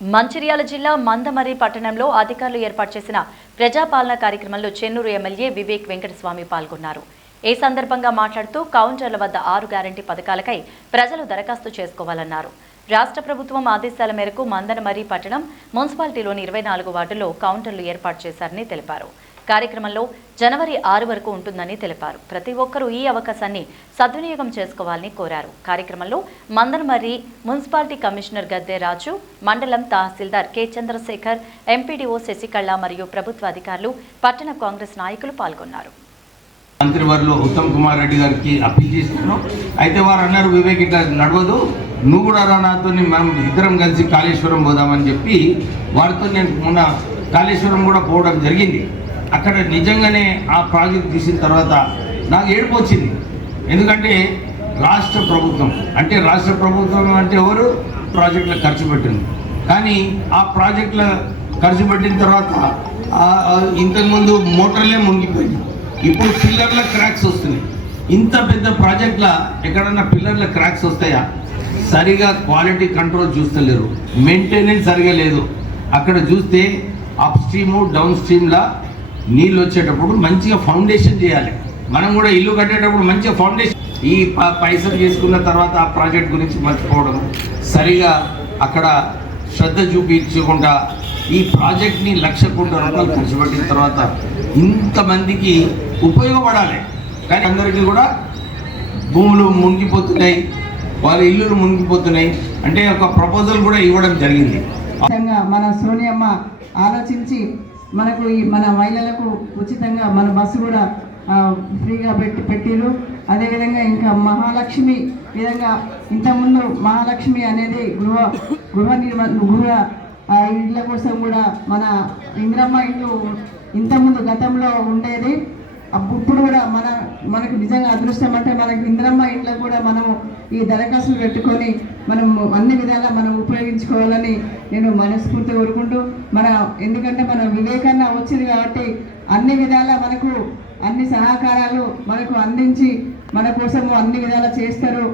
మంచిర్యాల జిల్లా మందమర్రి పట్టణంలో అధికారులు ఏర్పాటు చేసిన ప్రజాపాలన కార్యక్రమంలో చెన్నూరు ఎమ్మెల్యే వివేక్ వెంకటస్వామి పాల్గొన్నారు. ఈ సందర్భంగా మాట్లాడుతూ కౌంటర్ల వద్ద 6 గ్యారంటీ పథకాలకై ప్రజలు దరఖాస్తు చేసుకోవాలన్నారు. రాష్ట్ర ప్రభుత్వం ఆదేశాల మేరకు మందమర్రి పట్టణం మున్సిపాలిటీలోని 24 వార్డుల్లో కౌంటర్లు ఏర్పాటు చేశారని తెలిపారు. కార్యక్రమంలో జనవరి 6 వరకు ఉంటుందని తెలిపారు. ప్రతి ఒక్కరూ ఈ అవకాశాన్ని సద్వినియోగం చేసుకోవాలని కోరారు. కార్యక్రమంలో మందమర్రి మున్సిపాలిటీ కమిషనర్ గద్దె రాజు, మండలం తహసీల్దార్ కె చంద్రశేఖర్, ఎంపీడీఓ శశికళ మరియు ప్రభుత్వ అధికారులు, పట్టణ కాంగ్రెస్ నాయకులు పాల్గొన్నారు. మంత్రివర్యులు ఉత్తమ్ కుమార్ రెడ్డి గారికి అప్పీల్ చేస్తున్నాం. అయితే వారు అన్నారు, వివేక్ ఇట్లా నడవదు, నువ్వు కూడా రా నాతో, మనం ఇద్దరం కలిసి కాళేశ్వరం పోదామని చెప్పి వారితో నేను మొన్న కాళేశ్వరం కూడా పోవడం జరిగింది. అక్కడ నిజంగానే ఆ ప్రాజెక్ట్ తీసిన తర్వాత నాకు ఏడుపు వచ్చింది. ఎందుకంటే రాష్ట్ర ప్రభుత్వం అంటే ఎవరు ప్రాజెక్టులకు ఖర్చు పెట్టింది. కానీ ఆ ప్రాజెక్టుల ఖర్చు పెట్టిన తర్వాత ఇంతకుముందు మోటార్లే మునిగిపోయింది. ఇప్పుడు పిల్లర్ల క్రాక్స్ వస్తున్నాయి. ఇంత పెద్ద ప్రాజెక్టుల ఎక్కడన్నా పిల్లర్ల క్రాక్స్ వస్తాయా? సరిగా క్వాలిటీ కంట్రోల్ చూస్తలేరు, మెయింటెనెన్స్ సరిగా లేదు. అక్కడ చూస్తే అప్ స్ట్రీము డౌన్ స్ట్రీమ్లా నీళ్ళు వచ్చేటప్పుడు మంచిగా ఫౌండేషన్ చేయాలి. మనం కూడా ఇల్లు కట్టేటప్పుడు మంచిగా ఫౌండేషన్, ఈ పైసలు చేసుకున్న తర్వాత ఆ ప్రాజెక్ట్ గురించి మర్చిపోవడం, సరిగా అక్కడ శ్రద్ధ చూపించకుండా ఈ ప్రాజెక్ట్ని 1,00,000 కోట్ల రూపాయలు ఖర్చు పెట్టిన తర్వాత ఇంతమందికి ఉపయోగపడాలి. కానీ అందరికీ కూడా భూములు మునిగిపోతున్నాయి, వాళ్ళ ఇల్లులు మునిగిపోతున్నాయి. అంటే ఒక ప్రపోజల్ కూడా ఇవ్వడం జరిగింది. మన సోనియమ్మ ఆలోచించి మనకు మన మహిళలకు ఉచితంగా మన బస్సు కూడా ఫ్రీగా పెట్టిరు. అదేవిధంగా ఇంకా మహాలక్ష్మి విధంగా ఇంతకుముందు మహాలక్ష్మి అనేది గృహ ఇళ్ళ కోసం కూడా మన ఇందిరమ్మ ఇల్లు ఇంతకుముందు గతంలో ఉండేది. ఇప్పుడు కూడా మనకు నిజంగా అదృష్టం అంటే మనకి ఇందిరమ్మ ఇంట్లో కూడా మనము ఈ దరఖాస్తులు పెట్టుకొని మనం అన్ని విధాలా మనం ఉపయోగించుకోవాలని నేను మనస్ఫూర్తి కోరుకుంటూ ఎందుకంటే మన వివేకాన్న వచ్చింది కాబట్టి అన్ని విధాలా మనకు అన్ని సహకారాలు మనకు అందించి మన కోసము అన్ని విధాలా చేస్తారు.